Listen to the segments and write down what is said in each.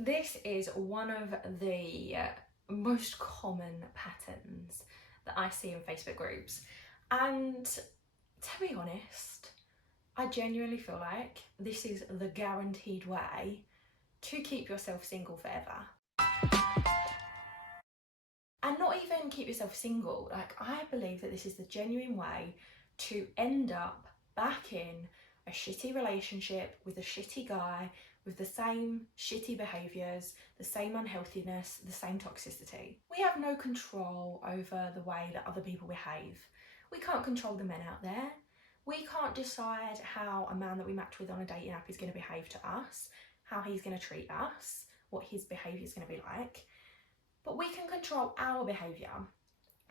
This is one of the most common patterns that I see in Facebook groups. And to be honest, I genuinely feel like this is the guaranteed way to keep yourself single forever. And not even keep yourself single, like I believe that this is the genuine way to end up back in a shitty relationship with a shitty guy with the same shitty behaviours, the same unhealthiness, the same toxicity. We have no control over the way that other people behave. We can't control the men out there. We can't decide how a man that we match with on a dating app is going to behave to us, how he's going to treat us, what his behaviour is going to be like. But we can control our behaviour.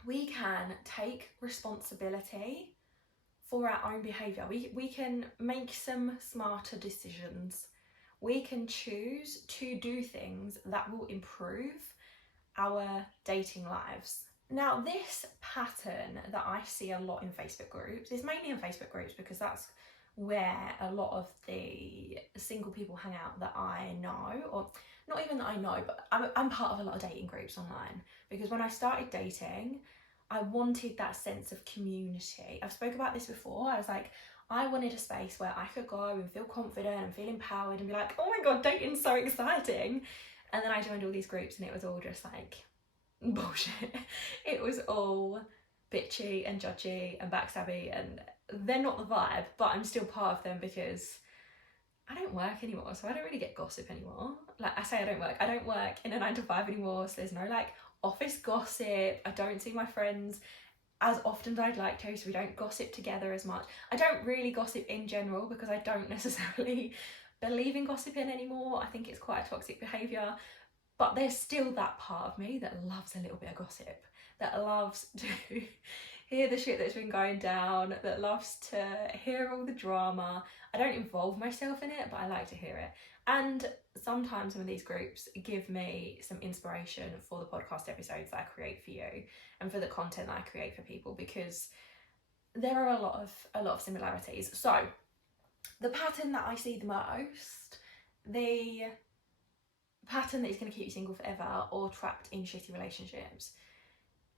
We can take responsibility for our own behaviour. We can make some smarter decisions. We can choose to do things that will improve our dating lives. Now, this pattern that I see a lot in Facebook groups is mainly in Facebook groups because that's where a lot of the single people hang out that I know, or not even that I know, but I'm part of a lot of dating groups online because when I started dating, I wanted that sense of community. I've spoke about this before. I was like, I wanted a space where I could go and feel confident and feel empowered and be like, oh my God, dating's so exciting. And then I joined all these groups and it was all just like bullshit. It was all bitchy and judgy and backstabby, and they're not the vibe, but I'm still part of them because I don't work anymore, so I don't really get gossip anymore. Like I say, I don't work in a 9 to 5 anymore, so there's no like office gossip. I don't see my friends as often as I'd like to, so we don't gossip together as much. I don't really gossip in general because I don't necessarily believe in gossiping anymore. I think it's quite a toxic behaviour, but there's still that part of me that loves a little bit of gossip, that loves to hear the shit that's been going down, that loves to hear all the drama. I don't involve myself in it, but I like to hear it. And sometimes some of these groups give me some inspiration for the podcast episodes that I create for you and for the content that I create for people, because there are a lot of similarities. So the pattern that I see the most, the pattern that is going to keep you single forever or trapped in shitty relationships,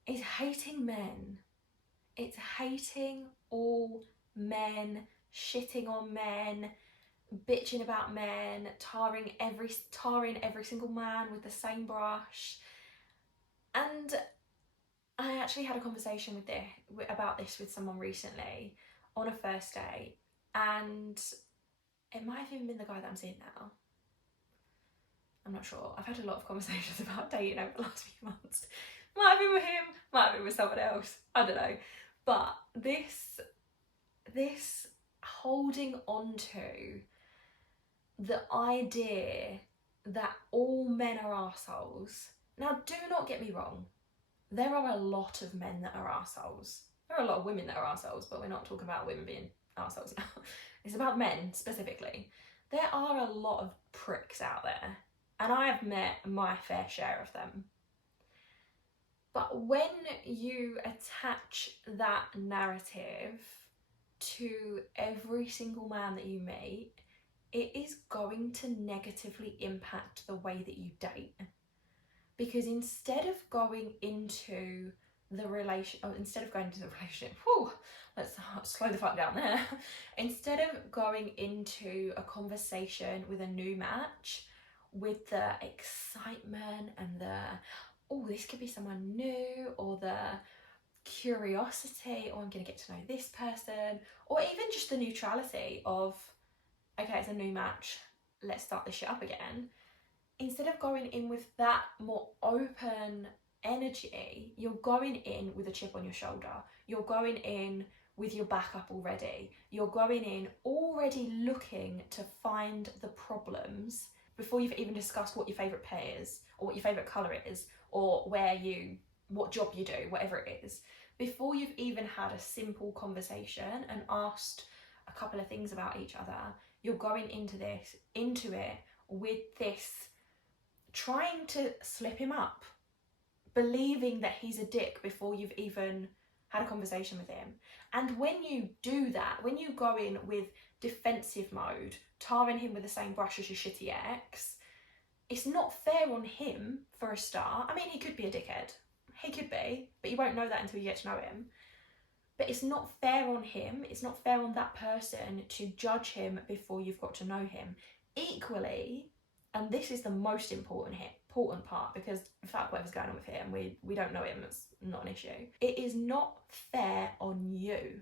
is hating men. It's hating all men, shitting on men, bitching about men, tarring every single man with the same brush. And I actually had a conversation about this with someone recently on a first date, and it might have even been the guy that I'm seeing now. I'm not sure. I've had a lot of conversations about dating over the last few months. Might have been with him, might have been with someone else. I don't know. But this holding on to the idea that all men are arseholes. Now, do not get me wrong. There are a lot of men that are arseholes. There are a lot of women that are arseholes, but we're not talking about women being arseholes now. It's about men specifically. There are a lot of pricks out there, and I have met my fair share of them. But when you attach that narrative to every single man that you meet, it is going to negatively impact the way that you date. Because instead of going into the relationship, let's slow the fuck down there. Instead of going into a conversation with a new match with the excitement and the, oh, this could be someone new, or the curiosity, or I'm going to get to know this person, or even just the neutrality of, okay, it's a new match, let's start this shit up again. Instead of going in with that more open energy, you're going in with a chip on your shoulder. You're going in with your backup already. You're going in already looking to find the problems before you've even discussed what your favourite pair is, or what your favourite colour is, or what job you do, whatever it is. Before you've even had a simple conversation and asked a couple of things about each other, you're going into it with this, trying to slip him up, believing that he's a dick before you've even had a conversation with him. And when you do that, when you go in with defensive mode, tarring him with the same brush as your shitty ex, It's not fair on him for a start. I mean, he could be a dickhead. He could be, but you won't know that until you get to know him. But it's not fair on him. It's not fair on that person to judge him before you've got to know him. Equally, and this is the most important part, because in fact, whatever's going on with him, we don't know him, it's not an issue. It is not fair on you.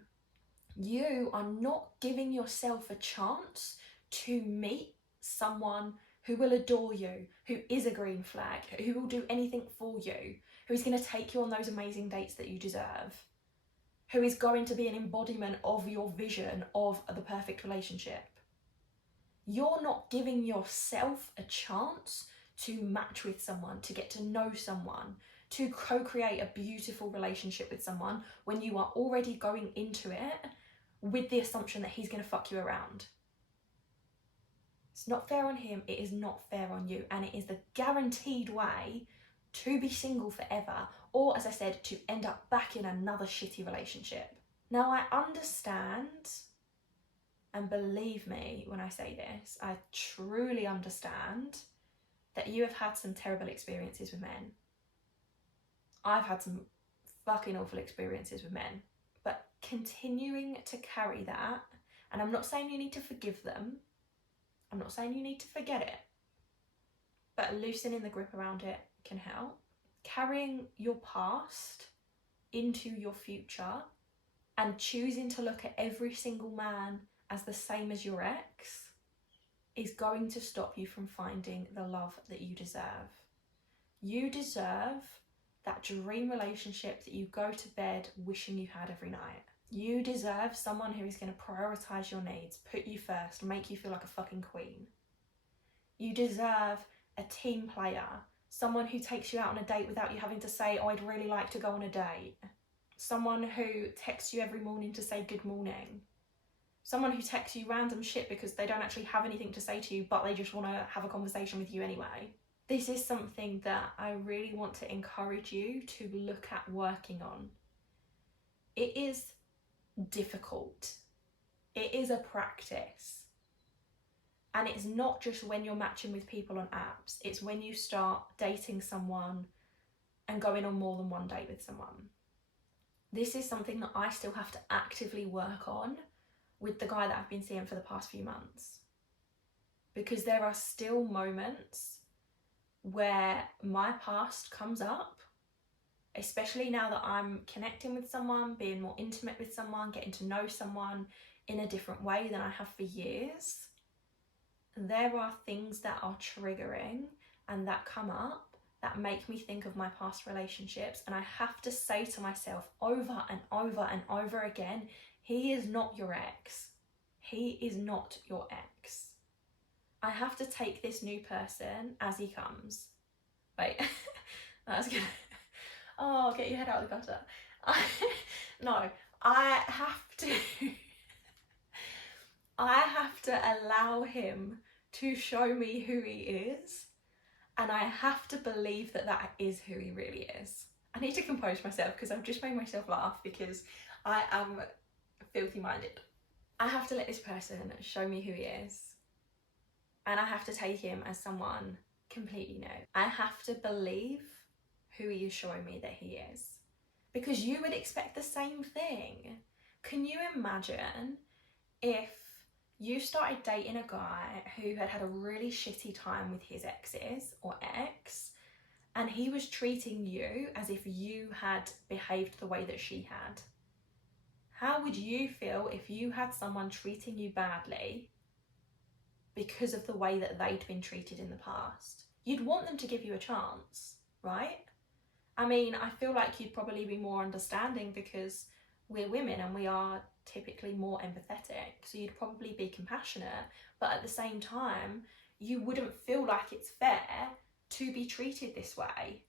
You are not giving yourself a chance to meet someone who will adore you, who is a green flag, who will do anything for you, who is going to take you on those amazing dates that you deserve, who is going to be an embodiment of your vision of the perfect relationship. You're not giving yourself a chance to match with someone, to get to know someone, to co-create a beautiful relationship with someone when you are already going into it with the assumption that he's going to fuck you around. It's not fair on him, it is not fair on you, and it is the guaranteed way to be single forever, or as I said, to end up back in another shitty relationship. Now, I understand, and believe me when I say this, I truly understand that you have had some terrible experiences with men. I've had some fucking awful experiences with men, but continuing to carry that, and I'm not saying you need to forgive them, I'm not saying you need to forget it, but loosening the grip around it can help. Carrying your past into your future and choosing to look at every single man as the same as your ex is going to stop you from finding the love that you deserve. You deserve that dream relationship that you go to bed wishing you had every night. You deserve someone who is going to prioritise your needs, put you first, make you feel like a fucking queen. You deserve a team player, someone who takes you out on a date without you having to say, oh, I'd really like to go on a date. Someone who texts you every morning to say good morning. Someone who texts you random shit because they don't actually have anything to say to you, but they just want to have a conversation with you anyway. This is something that I really want to encourage you to look at working on. It is difficult. It is a practice. And it's not just when you're matching with people on apps, it's when you start dating someone and going on more than one date with someone. This is something that I still have to actively work on with the guy that I've been seeing for the past few months. Because there are still moments where my past comes up, especially now that I'm connecting with someone, being more intimate with someone, getting to know someone in a different way than I have for years. There are things that are triggering and that come up that make me think of my past relationships, and I have to say to myself over and over and over again, he is not your ex. He is not your ex. I have to take this new person as he comes. Wait, that's good. Oh, get your head out of the gutter. No, I have to allow him to show me who he is, and I have to believe that that is who he really is. I need to compose myself because I've just made myself laugh because I am filthy minded. I have to let this person show me who he is, and I have to take him as someone completely new. I have to believe who he is showing me that he is, because you would expect the same thing. Can you imagine if you started dating a guy who had had a really shitty time with his exes or ex, and he was treating you as if you had behaved the way that she had? How would you feel if you had someone treating you badly because of the way that they'd been treated in the past? You'd want them to give you a chance, right? I mean, I feel like you'd probably be more understanding because we're women and we are typically more empathetic, so you'd probably be compassionate, but at the same time, you wouldn't feel like it's fair to be treated this way.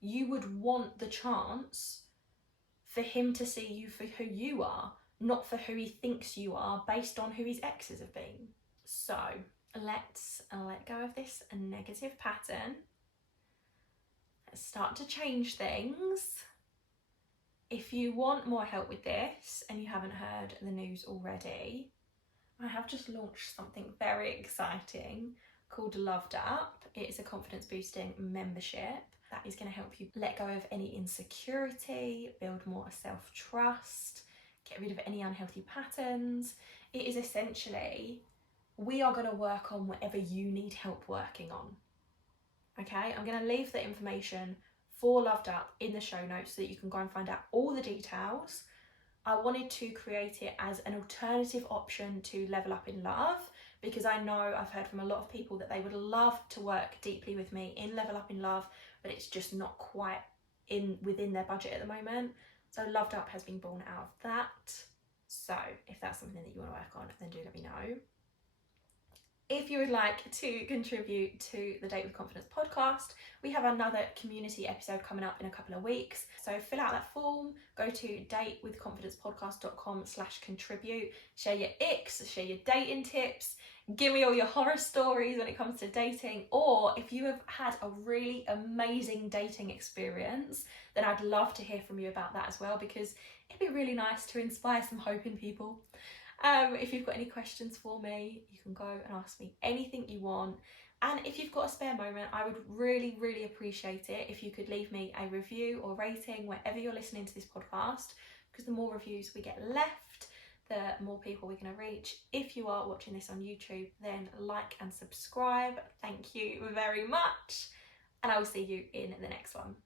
You would want the chance for him to see you for who you are, not for who he thinks you are based on who his exes have been. So let's let go of this negative pattern. Let's start to change things. If you want more help with this and you haven't heard the news already, I have just launched something very exciting called Loved Up. It's a confidence boosting membership that is going to help you let go of any insecurity, build more self-trust, get rid of any unhealthy patterns. It is essentially, we are going to work on whatever you need help working on. Okay, I'm going to leave the information for Loved Up in the show notes so that you can go and find out all the details. I wanted to create it as an alternative option to Level Up in Love, because I know I've heard from a lot of people that they would love to work deeply with me in Level Up in Love, but it's just not quite within their budget at the moment. So Loved Up has been born out of that. So if that's something that you want to work on, then do let me know. If you would like to contribute to the Date with Confidence podcast, we have another community episode coming up in a couple of weeks. So fill out that form, go to datewithconfidencepodcast.com/contribute, share your icks, share your dating tips, give me all your horror stories when it comes to dating, or if you have had a really amazing dating experience, then I'd love to hear from you about that as well, because it'd be really nice to inspire some hope in people. If you've got any questions for me, you can go and ask me anything you want. And if you've got a spare moment, I would really, really appreciate it if you could leave me a review or rating wherever you're listening to this podcast, because the more reviews we get left, the more people we're going to reach. If you are watching this on YouTube, then like and subscribe. Thank you very much. And I will see you in the next one.